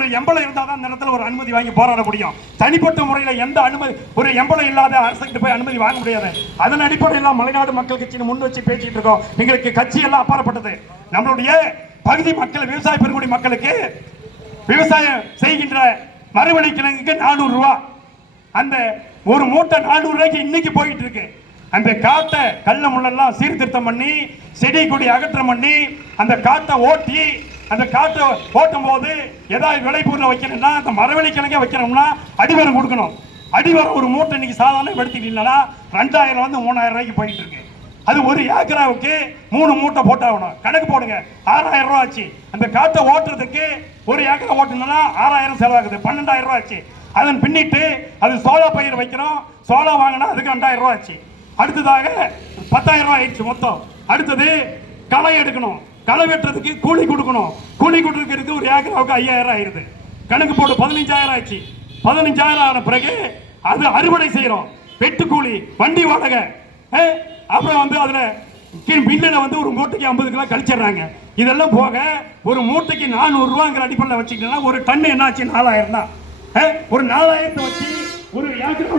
ஒரு எம்பளம் இருந்தால் தான் இந்த இடத்துல ஒரு அனுமதி வாங்கி போராட முடியும். தனிப்பட்ட முறையில் எந்த அனுமதி ஒரு எம்பளம் இல்லாத அரசுக்கு போய் அனுமதி வாங்க முடியாது. அதன் அடிப்படையில் மலைநாடு மக்கள் கட்சியை முன் வச்சு பேசிட்டு இருக்கோம். எங்களுக்கு கட்சி எல்லாம் அப்பாற்பட்டது. நம்மளுடைய பகுதி மக்கள், விவசாய பெருங்குடி மக்களுக்கு விவசாயம் செய்கின்ற மறுவழி கிழங்குக்கு 400 ரூபா, அந்த ஒரு மூட்டை 400 ரூபாய்க்கு இன்னைக்கு போயிட்டு இருக்கு. அந்த காட்டை கல்ல முள்ளெல்லாம் சீர்திருத்தம் பண்ணி செடி கொடி அகற்றம் பண்ணி அந்த காட்டை ஓட்டி அந்த காட்டை ஓட்டும் போது ஏதாவது விளைபொருளை வைக்கணும்னா அந்த மரவள்ளி கிழங்கே வைக்கணும்னா அடிவரம் கொடுக்கணும். அடிவரம் ஒரு மூட்டை இன்னைக்கு சாதாரண எடுத்துக்கிட்டீங்கன்னா 2000 வந்து 3000 ரூபாய்க்கு போயிட்டு இருக்கு. அது ஒரு ஏக்கராவுக்கு 3 மூட்டை போட்டாகணும். கணக்கு போடுங்க, 6000 ரூபா ஆச்சு. அந்த காட்டை ஓட்டுறதுக்கு ஒரு ஏக்கரை ஓட்டணும்னா 6000 செலவாகுது, 12000 ரூபா ஆச்சு. அதன் பின்னிட்டு அது சோளா பயிர் வைக்கிறோம், சோளா வாங்கினா அதுக்கு 2000 ரூபா ஆச்சு. அடுத்ததாக 10000 ரூபாய் ஆயிடுச்சு மொத்தம். அடுத்தது களை எடுக்கணும், களை வெட்டுறதுக்கு கூலி கொடுக்கணும், கூலி கொடுக்கறதுக்கு ஒரு ஏக்கராவுக்கு 5000 ஆயிருது. கணக்கு போட்டு 15000 ஆச்சு. 15000 ஆன பிறகு அது அறுவடை செய்யறோம், வெட்டு கூலி, வண்டி வாடகை, அப்புறம் வந்து அதுல பில்லுல வந்து ஒரு மூட்டைக்கு 50 கிலோ கழிச்சிடுறாங்க. இதெல்லாம் போக ஒரு மூட்டைக்கு 400 ரூபாங்கிற அடிப்படையில் வச்சுக்கிட்டோம்னா ஒரு டன் என்ன ஆச்சு 4000 தான். ஒரு 4000 வச்சு ஒரு ஏக்கர்